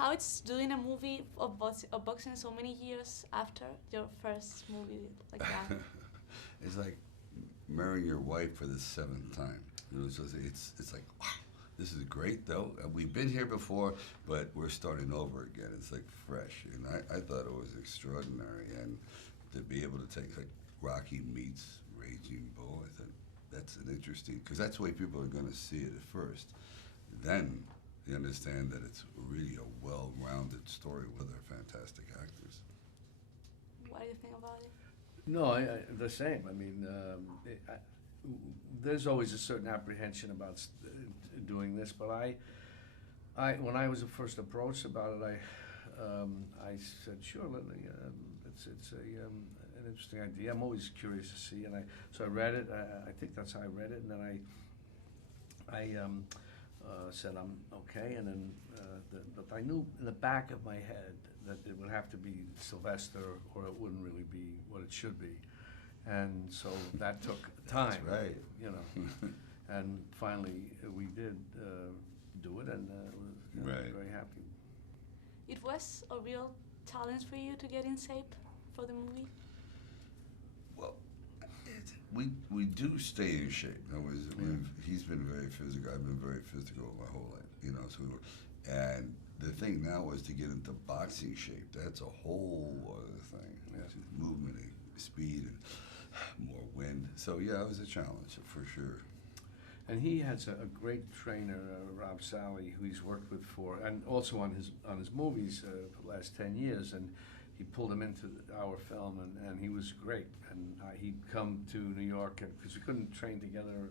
how it's doing a movie of boxing so many years after your first movie like that. It's like marrying your wife for the seventh time. You know, so it's like, wow, this is great though. We've been here before, but we're starting over again. It's like fresh, and I thought it was extraordinary, and to be able to take like Rocky meets Raging Bull, I thought that's an interesting, because that's the way people are going to see it at first. Then they understand that it's really a well-rounded story with our fantastic actors. What do you think about it? No, the same. I mean, there's always a certain apprehension about doing this, but when I was first approached about it, I said, sure, it's an interesting idea. I'm always curious to see, and so I read it. I think that's how I read it, and then I said I'm okay, and then but I knew in the back of my head that it would have to be Sylvester, or it wouldn't really be what it should be, and so that took time. That's right. You know, and finally we did do it, and was Right. very happy. It was a real challenge for you to get in shape for the movie? Well, we do stay in shape. He's been very physical. I've been very physical my whole life. You know, so and the thing now is to get into boxing shape. That's a whole other thing. Yeah. Which is movement and speed and more wind. So yeah, it was a challenge for sure. And he has a great trainer, Rob Sally, who he's worked with and also on his movies for the last 10 years, and he pulled him into our film, and he was great. And he'd come to New York, because we couldn't train together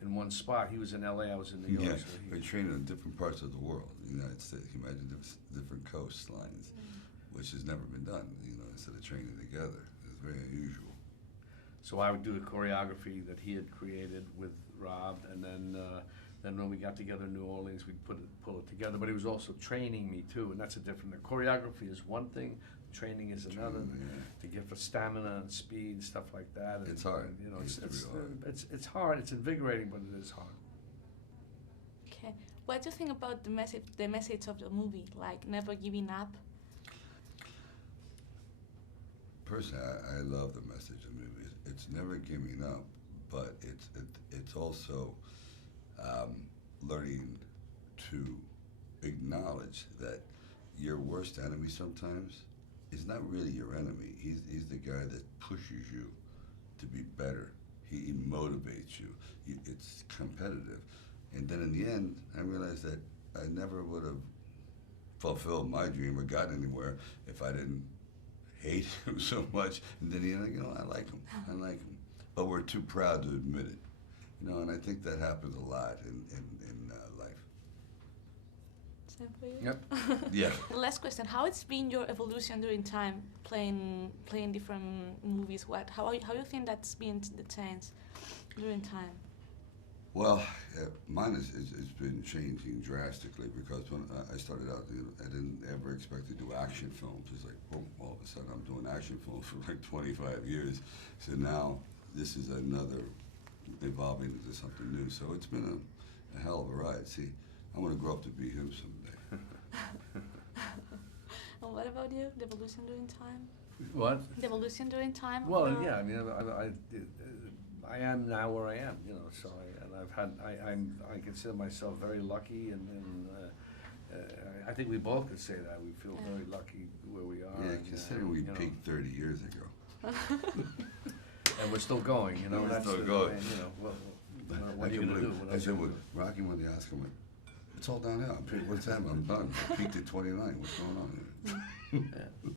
in one spot. He was in LA, I was in New York. Yeah, So we train in different parts of the world, the United States. You imagine different coastlines, which has never been done, you know, instead of training together. It's very unusual. So I would do the choreography that he had created with Rob, and then when we got together in New Orleans, we'd pull it together. But he was also training me too, and that's a different. The choreography is one thing, training is another. To get for stamina and speed, stuff like that. It's hard. And, you know, It's it's hard. It's invigorating, but it is hard. Okay. What do you think about the message of the movie, like never giving up? Personally, I love the message of the movie. It's never giving up, but it's also learning to acknowledge that your worst enemy sometimes is not really your enemy. He's the guy that pushes you to be better. He motivates you. It's competitive. And then in the end, I realized that I never would have fulfilled my dream or gotten anywhere if I didn't hate him so much. And then, you know, I like him. But we're too proud to admit it. You know, and I think that happens a lot in life. Same for you? Yep. Yeah. The last question: how it's been your evolution during time, playing different movies? How you think that's been the change during time? Well, mine it's been changing drastically, because when I started out, you know, I didn't ever expect to do action films. It's like, boom, all of a sudden I'm doing action films for like 25 years. So now this is another evolving into something new. So it's been a hell of a ride. See, I want to grow up to be him someday. And what about you? The evolution during time? What? The evolution during time? Well, yeah. I mean, I am now where I am, you know. So I consider myself very lucky, and I think we both could say that we feel very lucky where we are. Yeah, considering we peaked 30 years ago. And we're still going, you know. We're That's still the going. You know, what are you gonna do? I said, when Rocky won the Oscar, I went, it's all downhill. What's happening? I'm done. I peaked at 29. What's going on here? Yeah.